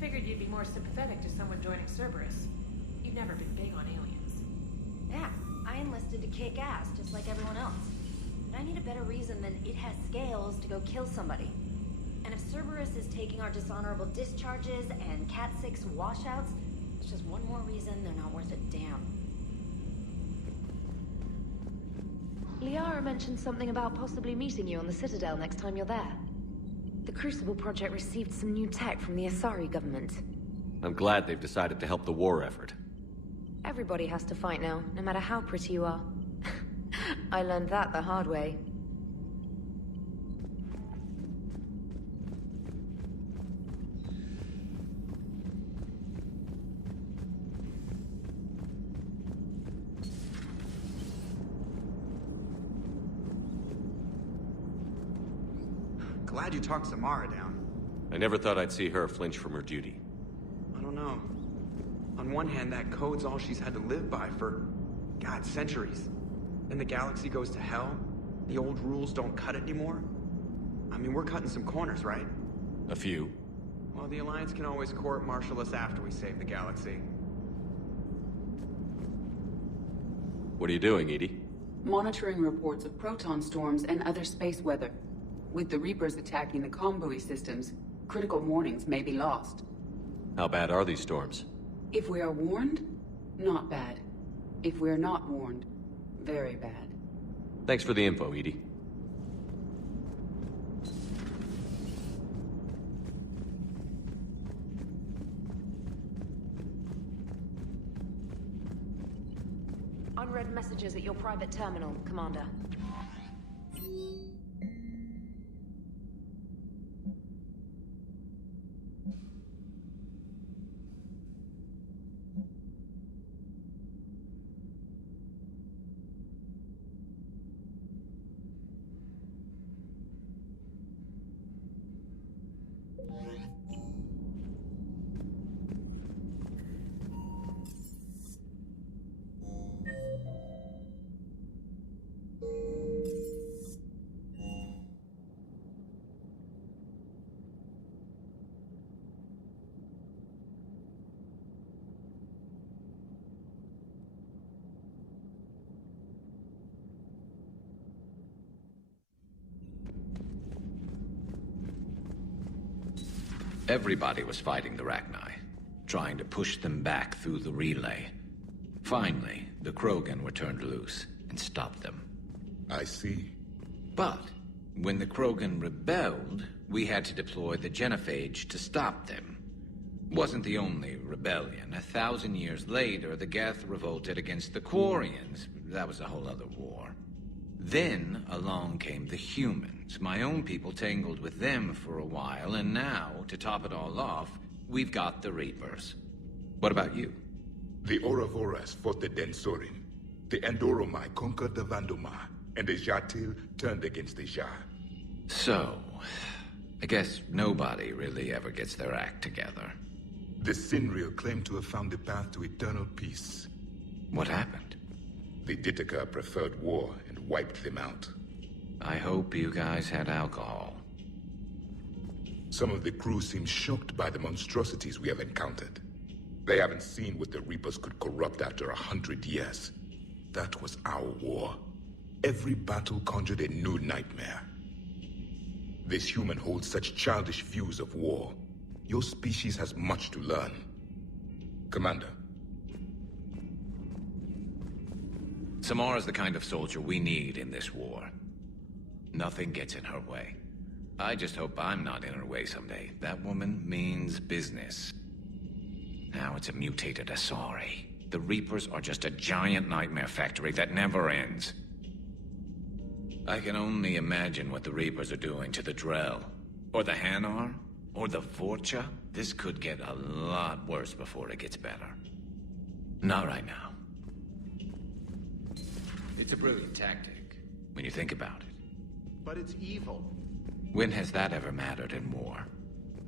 figured you'd be more sympathetic to someone joining Cerberus. You've never been big on aliens. Yeah, I enlisted to kick ass, just like everyone else. But I need a better reason than it has scales to go kill somebody. And if Cerberus is taking our dishonorable discharges and Cat-6 washouts, it's just one more reason they're not worth a damn. Liara mentioned something about possibly meeting you on the Citadel next time you're there. The Crucible Project received some new tech from the Asari government. I'm glad they've decided to help the war effort. Everybody has to fight now, no matter how pretty you are. I learned that the hard way. Glad you talked Samara down. I never thought I'd see her flinch from her duty. I don't know. On one hand, that code's all she's had to live by for, God, centuries. Then the galaxy goes to hell. The old rules don't cut it anymore. I mean, we're cutting some corners, right? A few. Well, the Alliance can always court-martial us after we save the galaxy. What are you doing, Edie? Monitoring reports of proton storms and other space weather. With the Reapers attacking the comm buoy systems, critical warnings may be lost. How bad are these storms? If we are warned, not bad. If we are not warned, very bad. Thanks for the info, Edie. Unread messages at your private terminal, Commander. Everybody was fighting the Rachni, trying to push them back through the relay. Finally, the Krogan were turned loose and stopped them. I see. But when the Krogan rebelled, we had to deploy the Genophage to stop them. Wasn't the only rebellion. 1,000 years later, the Geth revolted against the Quarians. That was a whole other war. Then along came the humans. My own people tangled with them for a while, and now, to top it all off, we've got the Reapers. What about you? The Ouroboros fought the Densorin. The Andoromai conquered the Vandomar, and the Jatil turned against the Jar. So, I guess nobody really ever gets their act together. The Sinriel claimed to have found the path to eternal peace. What happened? The Ditaka preferred war and wiped them out. I hope you guys had alcohol. Some of the crew seem shocked by the monstrosities we have encountered. They haven't seen what the Reapers could corrupt after 100 years. That was our war. Every battle conjured a new nightmare. This human holds such childish views of war. Your species has much to learn. Commander. Samara's the kind of soldier we need in this war. Nothing gets in her way. I just hope I'm not in her way someday. That woman means business. Now it's a mutated Asari. The Reapers are just a giant nightmare factory that never ends. I can only imagine what the Reapers are doing to the Drell. Or the Hanar. Or the Vorcha. This could get a lot worse before it gets better. Not right now. It's a brilliant tactic, when you think about it. But it's evil. When has that ever mattered in war?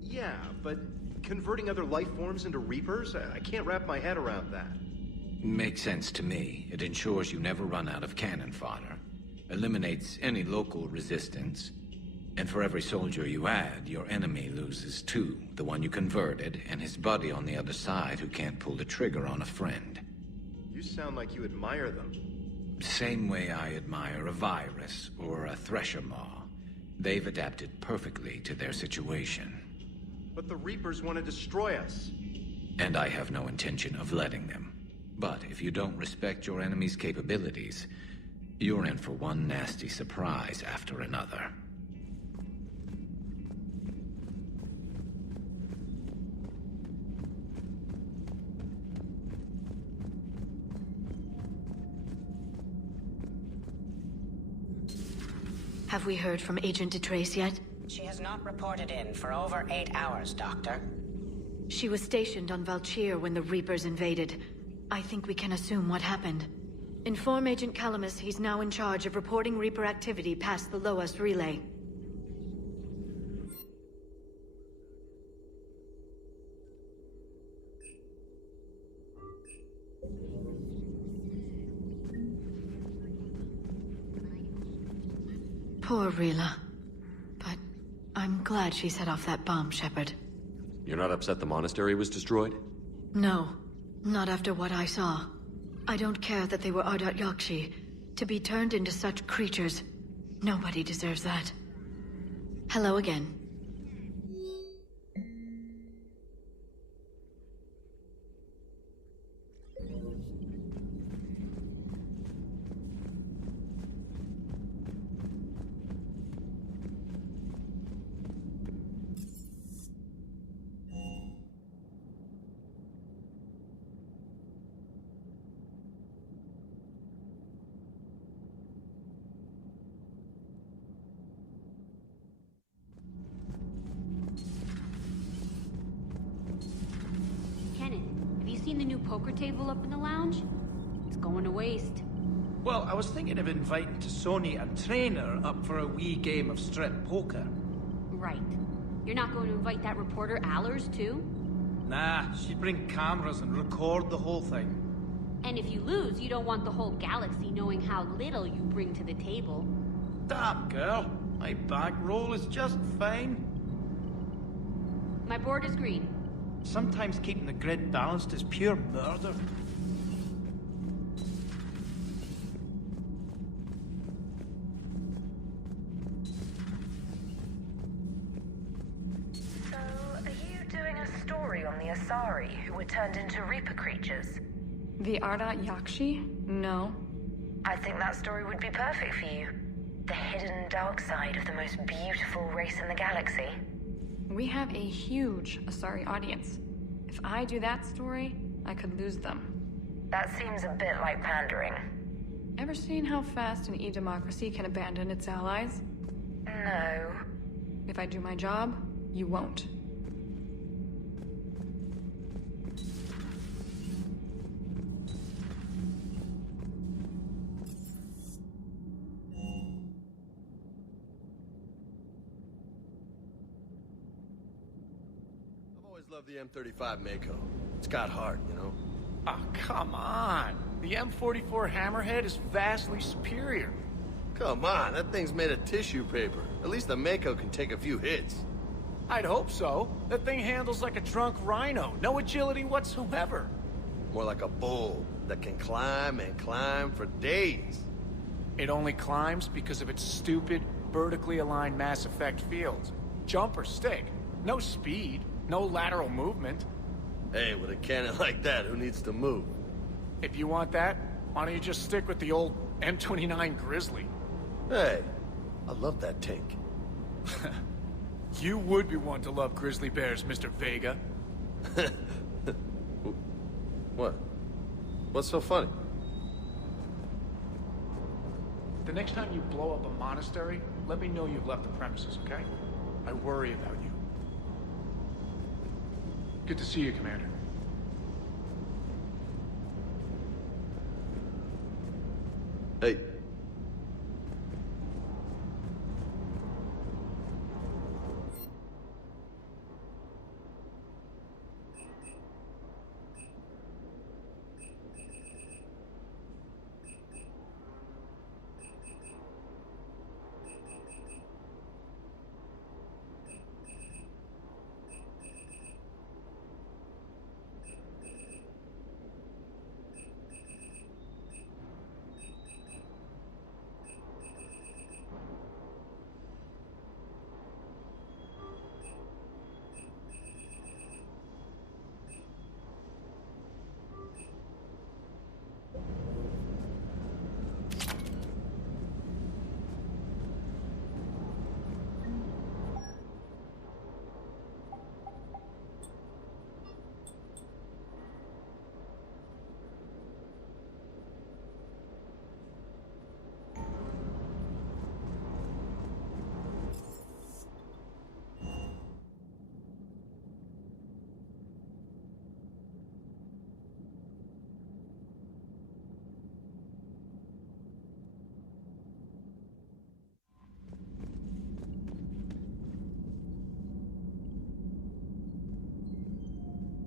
Yeah, but converting other life forms into Reapers? I can't wrap my head around that. Makes sense to me. It ensures you never run out of cannon fodder. Eliminates any local resistance. And for every soldier you add, your enemy loses two. The one you converted, and his buddy on the other side who can't pull the trigger on a friend. You sound like you admire them. Same way I admire a virus or a thresher maw. They've adapted perfectly to their situation. But the Reapers want to destroy us. And I have no intention of letting them. But if you don't respect your enemy's capabilities, you're in for one nasty surprise after another. Have we heard from Agent DeTrace yet? She has not reported in for over 8 hours, Doctor. She was stationed on Valchir when the Reapers invaded. I think we can assume what happened. Inform Agent Calamus he's now in charge of reporting Reaper activity past the Loas relay. Poor Rila. But I'm glad she set off that bomb, Shepard. You're not upset the monastery was destroyed? No, not after what I saw. I don't care that they were Ardat Yakshi. To be turned into such creatures, nobody deserves that. Hello again. Seen the new poker table up in the lounge? It's going to waste. Well, I was thinking of inviting T'Soni and Trainer up for a wee game of strip poker. Right. You're not going to invite that reporter Allers, too? Nah, she'd bring cameras and record the whole thing. And if you lose, you don't want the whole galaxy knowing how little you bring to the table. Damn, girl. My bankroll is just fine. My board is green. Sometimes keeping the grid balanced is pure murder. So, are you doing a story on the Asari who were turned into Reaper creatures? The Ardat Yakshi? No. I think that story would be perfect for you. The hidden dark side of the most beautiful race in the galaxy. We have a huge Asari audience. If I do that story, I could lose them. That seems a bit like pandering. Ever seen how fast an e-democracy can abandon its allies? No. If I do my job, you won't. Love the M35 Mako. It's got heart, you know? Oh, come on. The M44 Hammerhead is vastly superior. Come on, that thing's made of tissue paper. At least the Mako can take a few hits. I'd hope so. That thing handles like a drunk rhino. No agility whatsoever. More like a bull that can climb and climb for days. It only climbs because of its stupid, vertically aligned Mass Effect fields. Jump or stick. No speed. No lateral movement. Hey, with a cannon like that, who needs to move? If you want that, why don't you just stick with the old M29 Grizzly? Hey, I love that tank. You would be one to love grizzly bears, Mr. Vega. What? What's so funny? The next time you blow up a monastery, let me know you've left the premises, okay? I worry about you. Good to see you, Commander.